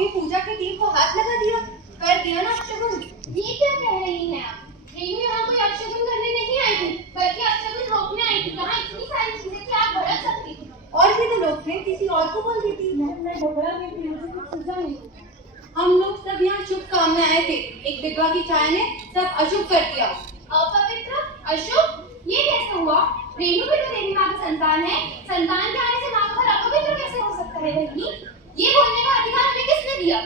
होगी पूजा के तीर को हाथ लगा दिया, कर दिया ना अपशगुन। ये क्या कह रही हैं आप? रेनू यहाँ कोई अपशगुन करने नहीं आई थी, बल्कि अपशगुन रोकने आई थी। यहाँ इतनी सारी चीजें थी, आप भड़क सकती थी। और भी तो लोग थे, किसी और को बोल देती। मैं घबरा गई थी, मुझे कुछ सूझा नहीं। हम लोग सब यहाँ शुभ काम में आए थे, एक विधवा की छाया ने सब अशुभ कर दिया। अपवित्र, अशुभ, ये कैसे हुआ? रेनू भी तो देवी माँ की संतान है। संतान के आने से माँ का घर अपवित्र कैसे हो सकता है? बहनी, ये बोलने का अधिकार हमें किसने दिया?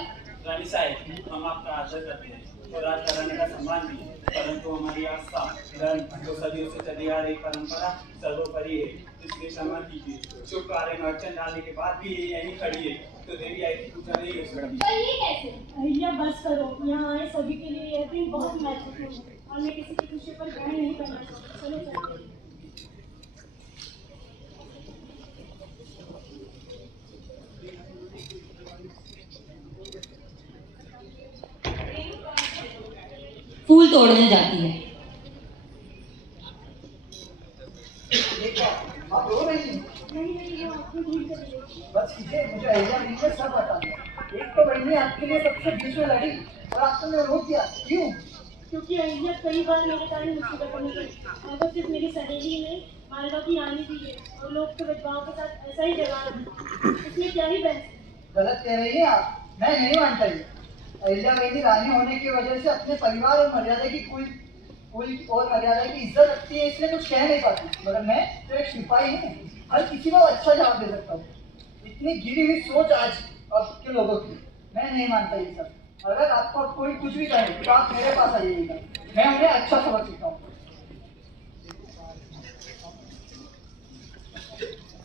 रानी साहब, हम आपका आदर करते हैं और आज कराने का सम्मान भी, परंतु हमारी आस्था धर्म जो सदियों से चली आ रही परंपरा सर्वोपरि है, इसलिए क्षमा कीजिए। शुभ कार्य में अड़चन डालने के बाद भी ये यहीं खड़ी है, तो देवी आई की पूजा नहीं हो सकती। पर ये कैसे? अहिल्या बस करो, यहाँ आए सभी के लिए यह दिन बहुत महत्वपूर्ण है और मैं किसी की खुशी पर ग्रहण नहीं करना चाहती। चलो चलते हैं। फूल तोड़ने जाती है। आप रो रही हैं? नहीं, वो आपको भूल कर गई। बस कीजिए, मुझे अहिल्या ने सब बता दिया। एक तो बहनी आपके लिए सबसे बीच में लड़ी और आपने मैं रोक दिया, क्यों? क्योंकि अहिल्या कई बार मेरे कारण मुसीबत में गई। मैं तो सिर्फ मेरी सहेली ने मालवा की रानी थी है और लोग तो विधवाओं के साथ ऐसा ही व्यवहार है। इसमें क्या ही बहस? गलत कह रही हैं आप, मैं नहीं मानता ये। अहिल्या बहनी रानी होने की वजह से अपने परिवार और मर्यादा की कोई और मर्यादा की इज्जत रखती है, इसलिए कुछ कह नहीं पाती। मगर मैं तो एक सिपाही हूँ, हर किसी को अच्छा जवाब दे सकता हूँ। इतनी गिरी हुई सोच आज अब के लोगों की, मैं नहीं मानता ये सब। अगर आपको कोई कुछ भी कहे तो आप मेरे पास आइएगा, मैं उन्हें अच्छा सबक सिखाऊँ।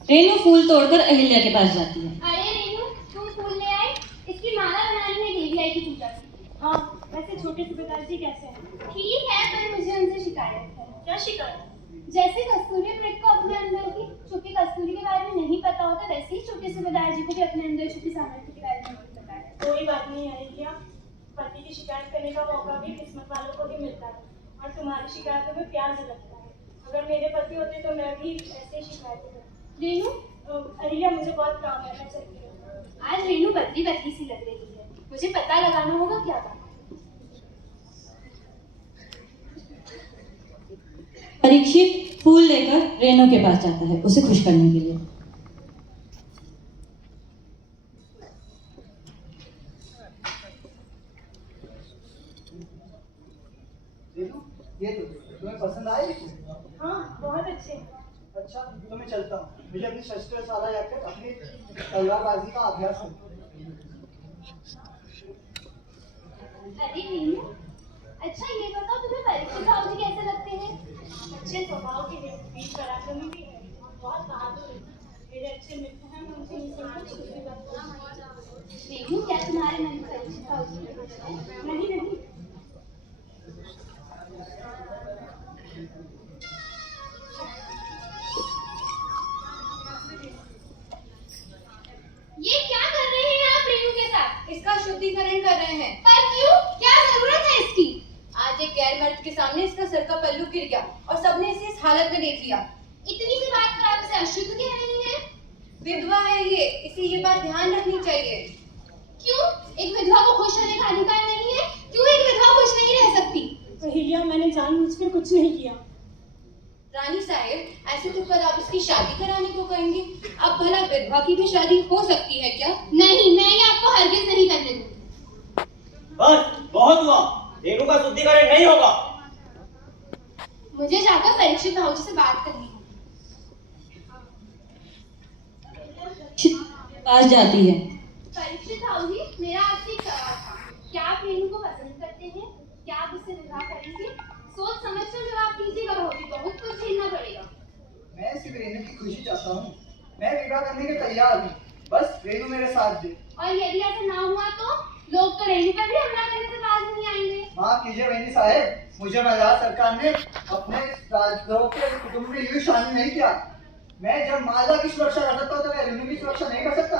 रेनू फूल तोड़कर अहिल्या के पास जाती है। अरे रेनू, तुम फूल ले आए? इसकी माला बनाने में देवी आई की पूजा की। हाँ, वैसे छोटे से पिताजी कैसे हैं? ठीक है, पर मुझे उनसे शिकायत है। क्या शिकायत? जैसे कस्तूरी मृग को अपने अंदर की छुपी कस्तूरी के बारे में नहीं पता होता, वैसे ही छोटे से विदाई जी को भी अपने अंदर छुपी सामर्थ्य के बारे में नहीं पता है। कोई बात नहीं अहिल्या, पति की शिकायत करने का मौका भी किस्मत वालों को भी मिलता है और तुम्हारी शिकायतों में प्यार झलकता है। अगर मेरे पति होते तो मैं भी ऐसे शिकायत करती। रेनू, अहिल्या मुझे बहुत काम है, मैं चलती हूँ। आज रेनू बदली बदली सी लग रही है, मुझे पता लगाना होगा क्या था। परीक्षित फूल लेकर रेनू के पास जाता है उसे खुश करने के लिए। ये तो तुम्हें पसंद आए? हाँ, बहुत अच्छे। अच्छा, तो मैं चलता हूँ। मुझे अपनी शस्त्रशाला जाकर अपनी तलवारबाजी का अभ्यास है। अरे रेनू, अच्छा ये बताओ तुम्हें परीक्षित साहू जी कैसे लगते हैं? अच्छे स्वभाव के हैं, वीर पराक्रमी भी है और बहुत बहादुर है। मेरे अच्छे मित्र हैं, मैं उनसे कुछ भी बात करूँ। रेनू, क्या तुम्हारे मन में परीक्षित साहू जी का कुछ है? नहीं, ये क्या कर रहे हैं आप रेनू के साथ? इसका शुद्धिकरण कर रहे हैं। पर क्यों? क्या जरूरत है इसकी? आज एक गैर मर्द के सामने इसका सर का पल्लू गिर गया और सबने इसे इस हालत में देख लिया। इतनी सी बात पर आप इसे अशुद्ध कह रही हैं? विधवा है ये, इसे ये बात ध्यान रखनी चाहिए। क्यों? एक विधवा को खुश रहने का अधिकार नहीं है? क्यों एक विधवा खुश नहीं रह सकती? अहिल्या, मैंने जानबूझकर कुछ नहीं किया। रानी साहिब, ऐसे तो कल आप इसकी शादी कराने को कहेंगे। अब भला विधवा की भी शादी हो सकती है क्या? नहीं, मैं ये आपको हरगिज नहीं करने दूंगी। बस बहुत हुआ, रेनू का शुद्धिकरण नहीं होगा। मुझे जाकर परीक्षित भाऊ जी से बात करनी है। पास जाती है। परीक्षित भाऊ जी, मेरा आपसे एक सवाल था। क्या आप रेनू को पसंद करते हैं? क्या आप उससे विवाह करेंगे? सोच समझ कर जवाब दीजिएगा भाऊ जी, बहुत कुछ झेलना पड़ेगा। मैं सिर्फ रेनू की खुशी चाहता हूँ। मैं विवाह करने के तैयार हूँ, बस रेनू मेरे साथ दे। और यदि ऐसा ना हुआ तो लोग तो रेनू पर भी हमला करने से बाज नहीं आएंगे। माफ कीजिए बहनी साहब, मुझे मद्रास सरकार ने अपने राजद्रोह के कुटुंब में यूं शामिल नहीं किया। मैं जब माला की सुरक्षा कर सकता हूँ तो मैं रेनू की सुरक्षा नहीं कर सकता।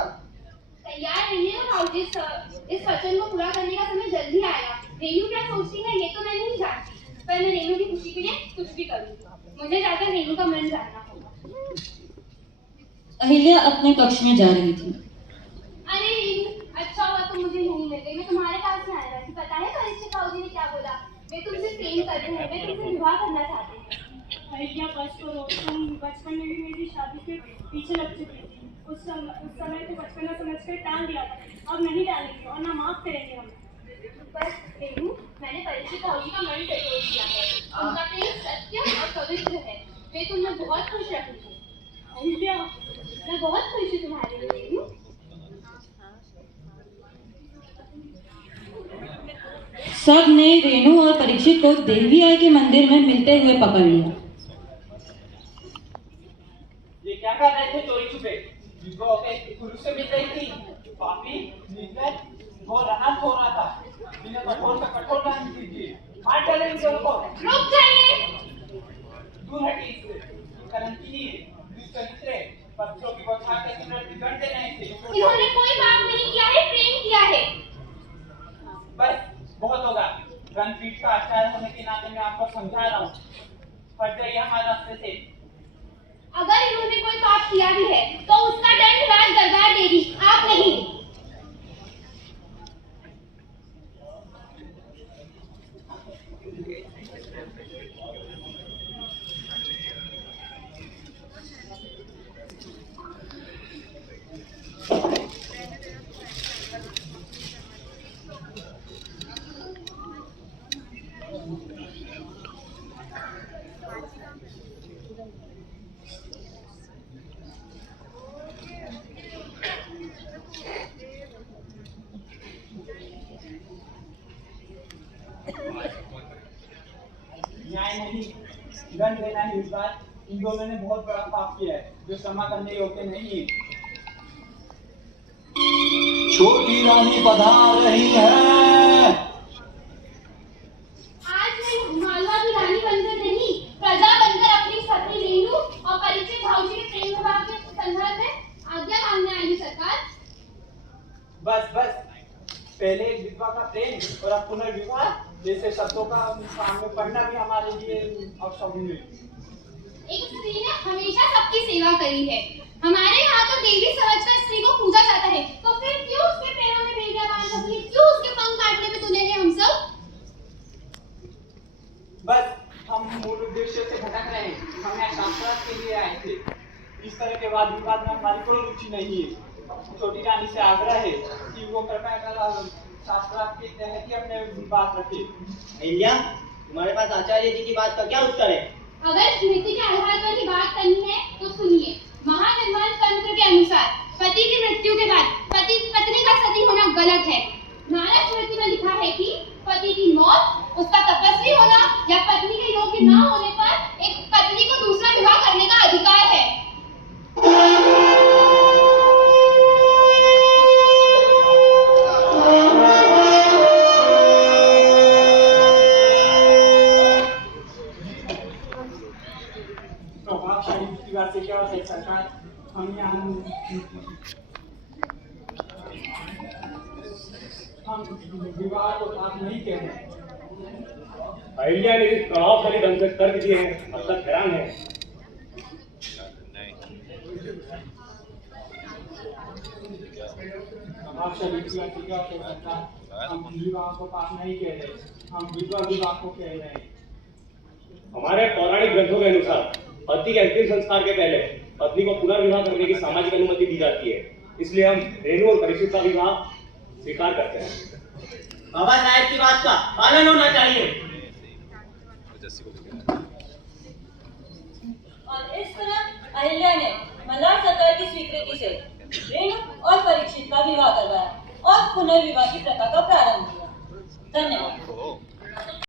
तैयार रहिएगा भाऊ जी, इस वचन को पूरा करने का समय जल्दी आएगा। रेनू क्या सोचती है ये तो मैं नहीं जानती, पर मैं रेनू की खुशी के लिए कुछ भी करूँगी। मुझे जाकर रेनू का मन जानना होगा। अहिल्या अपने कक्ष में जा रही थी। अरे रेनू, अच्छा हुआ तुम मुझे वे तुमसे प्रेम करते हैं, वे तुमसे विवाह करना चाहते हैं। अहिल्या बस करो, तुम बचपन में भी मेरी शादी से पीछे लग चुकी थी। उस समय तो बचपना समझकर टाल दिया था, अब नहीं डालेंगे और ना माफ करेंगे हम। पर रेनू, मैंने परीक्षित भाजी का मन तोड़ दिया है। उनका प्रेम सत्य और पवित्र है, वे तुम्हें बहुत खुश रखेंगे। अहिल्या, मैं बहुत खुश हूँ तुम्हारे लिए रेनू। सब ने रेणु और परीक्षित को देवी आई के मंदिर में मिलते हुए पकड़ लिया। ये क्या कर रहे थे चोरी छुपे? विधवा होकर पुरुष से मिल रही थी। पापी मिलकर वो राहत हो रहा था। जिन्हें कठोर से कठोर दंड दीजिए, मार डालेंगे उनको। रुक जाइए। दूर हटिए इससे। कलंकी नहीं है, दुष्चरित्र है। पत्थरों की बौछार के सिमरन बिगड़ देना इसे। इन्होंने कोई पाप नहीं किया है, प्रेम किया है। बस बहुत होगा। रणपीठ का आचार्य होने के नाते मैं आपको समझा रहा हूँ। हट जाइए हमारे रास्ते से। अगर इन्होंने कोई पाप किया भी है तो उसका दंड राज दरबार देगी, आप नहीं। न्याय नहीं, दंड देना ही इस बार। इन दोनों ने बहुत बड़ा पाप किया है जो क्षमा करने योग्य नहीं है। छोटी रानी पधार रही है। आज मैं मालवा की रानी बनकर नहीं, प्रजा बनकर अपनी सती रेणु और परीक्षित भाजी के प्रेम विवाह के संदर्भ में आज्ञा मांगने आई हूँ सरकार। बस बस, पहले एक विधवा का प्रेम और अब पुनर्विवाह जैसे शब्दों का सामने पढ़ना भी हमारे लिए अपशगुन है। एक स्त्री ने हमेशा सबकी सेवा करी है। हमारे यहाँ तो देवी समझकर स्त्री को पूजा जाता है, तो फिर क्यों उसके पैरों में बेड़ियां बांध रखी है? क्यों उसके पंख काटने में तुले हैं हम सब? बस हम मूल उद्देश्य से भटक रहे हैं। हम यहाँ शास्त्रार्थ के लिए आए थे। इस तरह के वाद विवाद में हमारी कोई रुचि नहीं है। छोटी रानी से आग्रह है कि वो कृपया कर शास्त्रार्थ के तहत ही अपने बात रखे। अहिल्या, तुम्हारे पास आचार्य जी की बात का क्या उत्तर है? अगर स्मृति के आधार पर ही बात करनी है तो सुनिए। महानिर्वाण तंत्र के अनुसार पति की मृत्यु के बाद पत्नी का सती होना गलत है। नारद स्मृति में लिखा है कि पति की मौत, उसका तपस्वी होना या पत्नी के योग्य न होने पर एक पत्नी को दूसरा विवाह करने का अधिकार है। प्रभावशाली की बात से क्या होता है सरकार? हम यहाँ हम विवाह को साथ नहीं कह रहे। अहिल्या ने इस प्रभावशाली ढंग से तर्क दिए हैं, अब तक हैरान है। प्रभावशाली की बात से क्या होता है सरकार? हम विवाह को पाप नहीं कह रहे, हम विधवा विवाह को कह रहे हैं। हमारे पौराणिक ग्रंथों के अनुसार पति के अंतिम संस्कार के पहले पत्नी को पुनर्विवाह करने की सामाजिक अनुमति दी जाती है। इसलिए हम रेणु और परीक्षित का विवाह स्वीकार करते हैं। बाबा साहब की बात का पालन होना चाहिए। और इस तरह अहिल्या ने मल्हार सरकार की स्वीकृति से रेणु और परीक्षित का विवाह करवाया और पुनर्विवाह की प्रथा का प्रारंभ किया। धन्यवाद।